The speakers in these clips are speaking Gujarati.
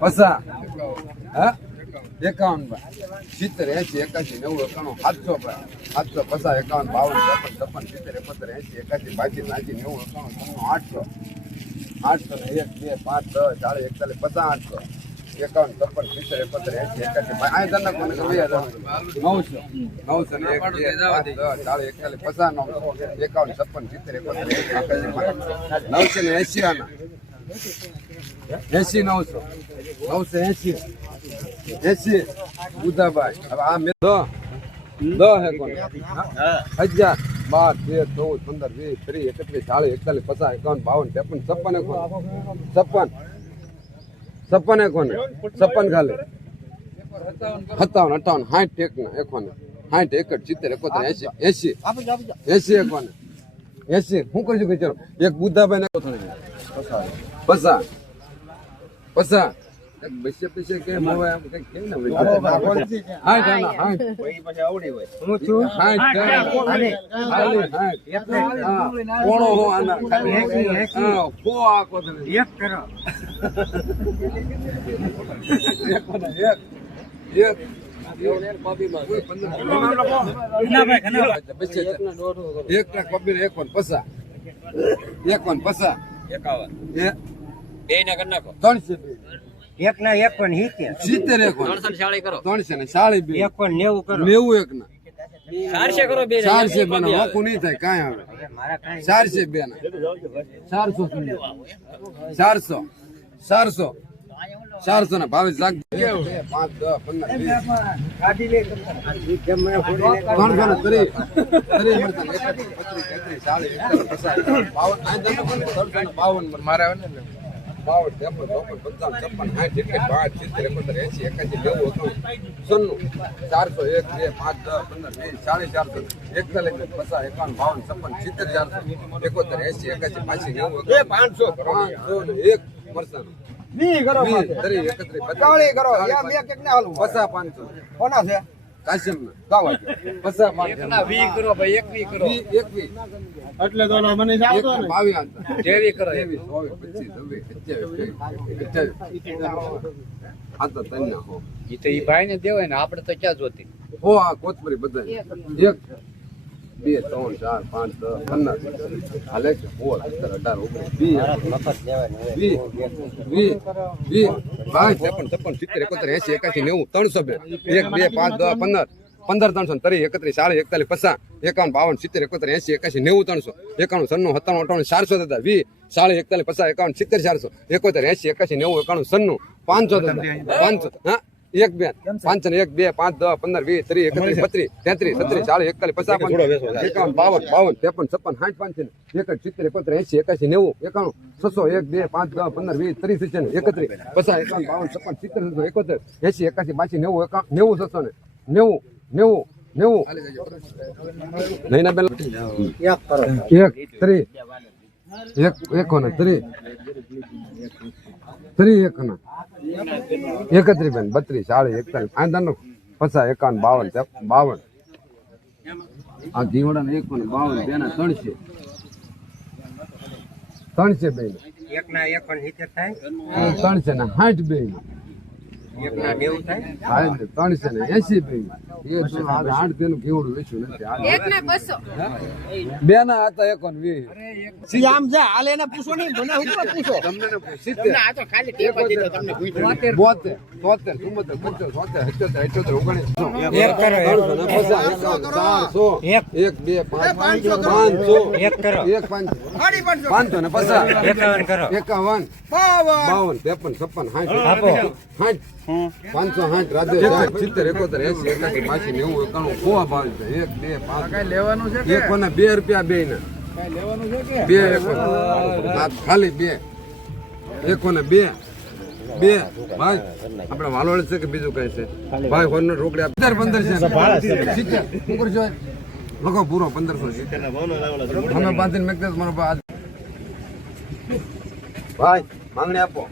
પસા. હા? એકાવન સિત્તેર એસી એકાસી નવું, એકાણું, સાતસો સાતસો પચાસ એકાવન, બાવન, ત્રેપન છપ્પન સિત્તેર, એકોતેર એસી એકાસી બાસી નાસી નેવું, એકાણું ત્રણું આઠસો. આઠસો ને એક, બે, પાંચ, દસ ચાલીસ એકતાલીસ, પચાસ, આઠસો. એકાવન છપ્પન સિત્તેર, એકોતેર એસી એકાસી ભાઈ તમને કોને નવસો. નવસો ને એક, બે, પાંચ, દસ એકતાલીસ, પચાસ, નવસો. એકાવન, છપ્પન, સિત્તેર, એકોતેર એસી નવસો ને એસી આના. એસી નવસો નવસો એસી એસી બુધાભાઈ હવે આ મેં દો દો હે કોણ હજાર બાર તેર ચૌદ પંદર વીસ ત્રીસ એકત્રીસ ચાલીસ એકતાલીસ પચાસ એકાવન બાવન ત્રેપન છપ્પન એ કોણ છપ્પન છપ્પન એ કોને છપ્પન ખાલી સત્તાવન અઠાવન સાઠ એક ના એકોને સાઠ એકડ સિત્તેર એકોતેર એસી એસી એસી એકોને એસી હું કરશું કે ચલો એક બુદ્ધાભાઈ ને પસા. પસા. બસે પૈસે કેમ હવે આમ ને. હા, કોણો હો. આના, હા. એક કોને, એક. એક. એક ના કબીર એક કોણ પસા. એક કોણ પસા. એકાવન. એ બે ના કરી નાખો. ત્રણસો એક ના એક પણ સિત્તેર એક કોણ ત્રણસો ને શાળી કરો. ત્રણસો ને સાડી બે. એક પણ નેવું કરો. નેવું એક ના. ચારસે કરો બે ના. ચારસે બે ના મોકું નહીં થાય કાંઈ આવે. ચારસે બે ના ચારસો ચારસો ચારસો. ચારસો. ને લાખ પાંચ દસ પંદર ત્રણસો ને ત્રીસ. ત્રીસ મળતા ને એકત્રીસ, બત્રીસ, તેત્રીસ, ચાલીસ, એકતાલીસ, પચાસ, બાવન. આ તમે ને બાવન ત્રેપન ચોપન પંચાવન છપ્પન સાઠ એકસઠ બાસઠ સિત્તેર એકોતેર એસી એકાસી નેવું એકાણું સન્નું ચારસો એક બે પાંચ દસ પંદર વીસ સાડી ચારસો એકતાલીસ પચાસ એકાવન બાવન છપ્પન સિત્તેર ચારસો એકોતેર એસી એકાસી બાસી નેવું પાંચસો પાંચસો ને એક મરસાનું વીસ, ત્રીસ, એકત્રીસ, બત્રીસ, પચાસ પાંચસો. પચાસ વી કરો ભાઈ એક વી કરો. જેવી કરો. આ તો તન્ના હો. એ તો ઈ ભાઈ ને દેવાય ને આપણે તો ક્યાં જોતી? હો આ કોથમરી બધા એક. બે, ત્રણ, ચાર, પાંચ, દસ, પંદર, હાલે છે, સોળ, સત્તર, અઢાર, ઓગણીસ બાવીસ, ત્રેપન સિત્તેર, એકોતેર એસી એકાસી નેવું, ત્રણસો બે, એક, બે, પાંચ, દસ, પંદર પંદર, ત્રણસો ત્રીસ, એકત્રીસ સાડી એકતાલીસ, પચાસ, એકાવન, બાવન, સિત્તેર, એકોતેર એસી એકાસી નેવું, ત્રણસો, એકાણું, સન્નું, સત્તાણું, અઠાણું, ચારસો દાદા વીસ સાડી એકતાલીસ, પચાસ, એકાવન, સિત્તેર, ચારસો, એકોતેર એસી એકાસી નેવું, એકાણું, સન્નું, પાંચસો પાંચસો, હા? એક બે પાંચ ને એક બે પાંચ દસ પંદર વીસ ત્રીસ એકત્રીસ બત્રીસ તેત્રીસ છત્રીસ ચાલીસ એકતાલીસ પચાસ એકાવન બાવન બાવન ત્રેપન છપ્પન સાઠ પાંચ એકડ સિત્તેર એકોતેર એસી એકાસી નેવું એકાણું છસો એક બે પાંચ દસ પંદર વીસ ત્રીસ સિત્તેર એકત્રીસ પચાસ એકાવન બાવન છપ્પન સિત્તેર છસો એકોતેર એસી એકાસી બાસી નેવું એકાવન નેવું છસો ને. નેવું નેવું નેવું. નૈના બેન. એક કરો. એક ત્રીસ એક એકોને ત્રીસ ત્રીસ એકને. એકત્રીસ બેન બત્રીસ ચાળીસ એકતાલીસ આંધાનો પચાસ એકાવન બાવન બાવન. આ જીવડા એક ને બાવન બેના ત્રણસે. ત્રણસે બે એક ના એક પણ ને બે એક ના નેવું થાય? હા, ત્રણસે ને એસી બે એ તો આ આઠ બેનું કેવડું વેચ્યું નથી. આ એક બે ના હતા એકો વીસ. આમ જા હાલે એને પૂછો નહીં મને હું પૂછો? તમને ને આ તો ખાલી ટેપા દીધો તમને બોતેર તોતેર ચુમ્મોતેર પંચોતેર સોતેર અઠ્યોતેર અઠ્યોતેર ઓગણીસ એક કરો, એક. ત્રણસો ને પચાસ, એક. એક. બે પાંચ પાંચસો એક કરો. એક પાંચ. પાંચસો. ને પચાસ. એકાવન કરો. એકાવન. બાવન. ત્રેપન છપ્પન આપો. સાઠ સાઠ પાંચસો સાઠ રાજ્ય સાઠ સિત્તેર એકોતેર એસી એકાસી પાછી નેવું એકાણું કોવા ભાવ છે. એક બે પાંચ. લેવાનું છે એક કોને બે રૂપિયા બે ને બે એકો ખાલી બે. એકોને બે. બે. ભાઈ આપણે વાલોડ છે કે બીજું કઈ છે? ભાઈ હોરનો રોકડી પંદર પંદર છે. શું કરજો લખો પૂરો પંદરસો અમે મેં મેકતે મારો ભાઈ ભાઈ માંગણી આપો.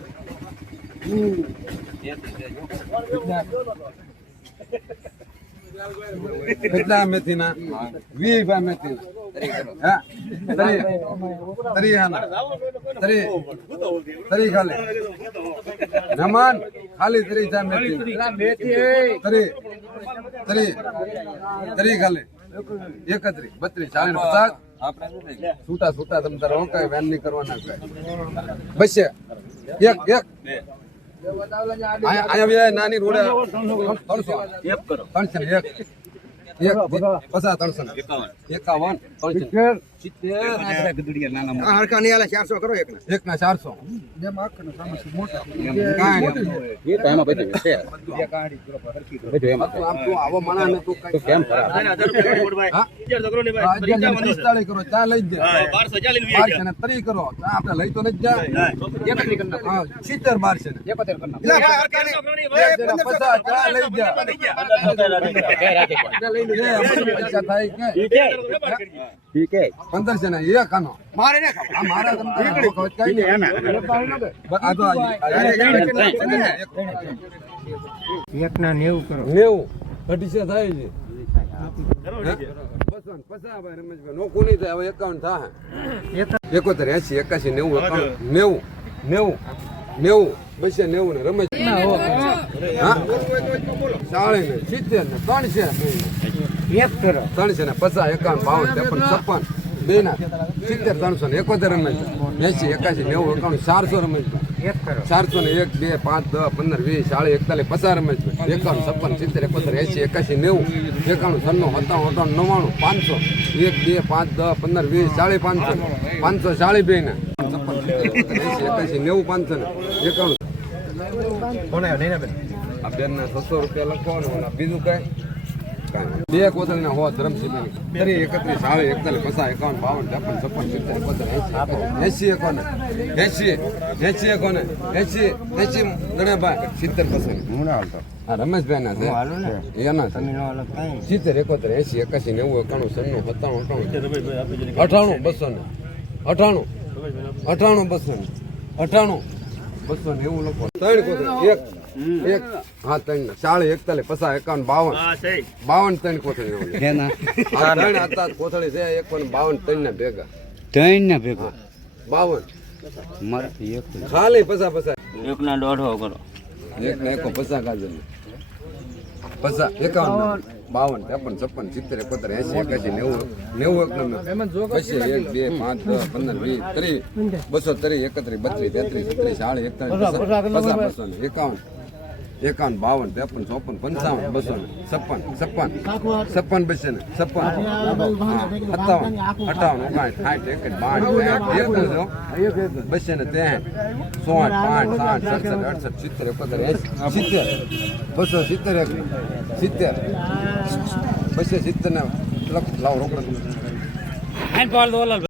કેટલા મેથીના? વીસ બા મેથીના. તરી તરી હાના તરી તરી ખાલી. નમાન ખાલી તરી જા મેથીના તરી તરી તરી ખાલી. એકત્રી બત્રીસ ચાલીસ પચાસ. છૂટા છૂટા તમે તારે રોકાય વેન નહીં કરવાના કાંઈ. બસ એક એક. આયા આયા બે નાની રોડે. ત્રણસો ત્રણસો ને એક. એક પચાસ ત્રણસો એકાવન. ત્રણસો ચારસો કરો એક ના. ચારસો. લઈ જ જાય બારસો ને ત્રીસ કરો. ચા આપણે લઈ તો જાય સિત્તેર બાર છે ચા લઈ જા પૈસા જણા પંદરસો એક મારે ને મારા. આ તો આ- આ- નેવું અઢીસો થાય છે. નો એકોતેર એસી એકાસી નેવું નેવું. નેવું. નેવું. બસે નેવું ને રમેશ હા. ચાળી ને સિત્તેર ને ત્રણસો ત્રણસો ને પચાસ એકાવન બાવન ત્રેપન છપ્પન બે ના સિત્તેર ત્રણસો ને એકોતેર રમેશ એસી એકાસી નેવું એકાવન ચારસો રમેશભાઈ ચારસો ને એક બે પાંચ દસ પંદર વીસ ચાલીસ એકતાલીસ પચાસ રમેશ એકાવન છપ્પન સિત્તેર એકોતેર એસી એકાસી નેવું એકાણું છન્નું સત્તાણું અઠાણું નવ્વાણું પાંચસો. એક બે પાંચ દસ પંદર વીસ ચાલીસ પાંચસો. પાંચસો ચાલીસ બે ને છપ્પન એસી એકાસી નેવું પાંચસો ને એકાણું. આ બેન ના છસો રૂપિયા લખવાનું અને બીજું કાંઈ. બે કોતરી ના હો ધરમસિંહ ત્રીસ એકત્રીસ આવે એકતાલીસ પચાસ એકાવન બાવન ત્રેપન છપ્પન સિત્તેર એકોતર એસી એસી એકોને. એસી એસી એકોને. એસી એસી ગણેભાઈ સિત્તેર પસંદ. હા રમેશભાઈ ના? છે. એના સિત્તેર એકોતેર એસી એકાસી નેવું એકાણું સન્નું સત્તાણું અઠાણું. અઠાણું બસો ને અઠાણું અઠાણું. બસો ને અઠાણું. બસો નેવું લોકો. ત્રણ કોથળી. એક એક હા ત્રણ ના. એકતાલીસ પચાસ એકાવન બાવન. બાવન ત્રણ કોથળી એવું ત્રણ હતા કોથળી છે એક પણ બાવન ત્રણ ના ભેગા. ત્રણ ને ભેગા બાવન. મારે એક ખાલી પચાસ પચાસ. એક ના દોઢો કરો. એક ને એકો પચાસ ગાજર પચાસ એકાવન બાવન ત્રેપન છપ્પન સિત્તેર એકોતેર એસી એકાસી નેવું નેવું એક નંબર. પછી એક બે પાંચ દસ પંદર વીસ ત્રીસ બસો ત્રીસ એકત્રીસ બત્રીસ તેત્રીસ છત્રીસ ચાલીસ એકતાલીસ પચાસ પચાસ એકાવન. એકાવન બાવન ત્રેપન ચોપન પંચાવન બસો ને છપ્પન છપ્પન છપ્પન બસો ને છપ્પન સત્તાવન અઠાવન ઓગણ સાઠ એક જો બસો ને ત્રેસઠ સોઠ પાંચ સાઠ સડસઠ અડસઠ સિત્તેર એકોતેર એસી સિત્તેર બસો સિત્તેર એક સિત્તેર. બસો સિત્તેર ને લખ લાવ રોકડો.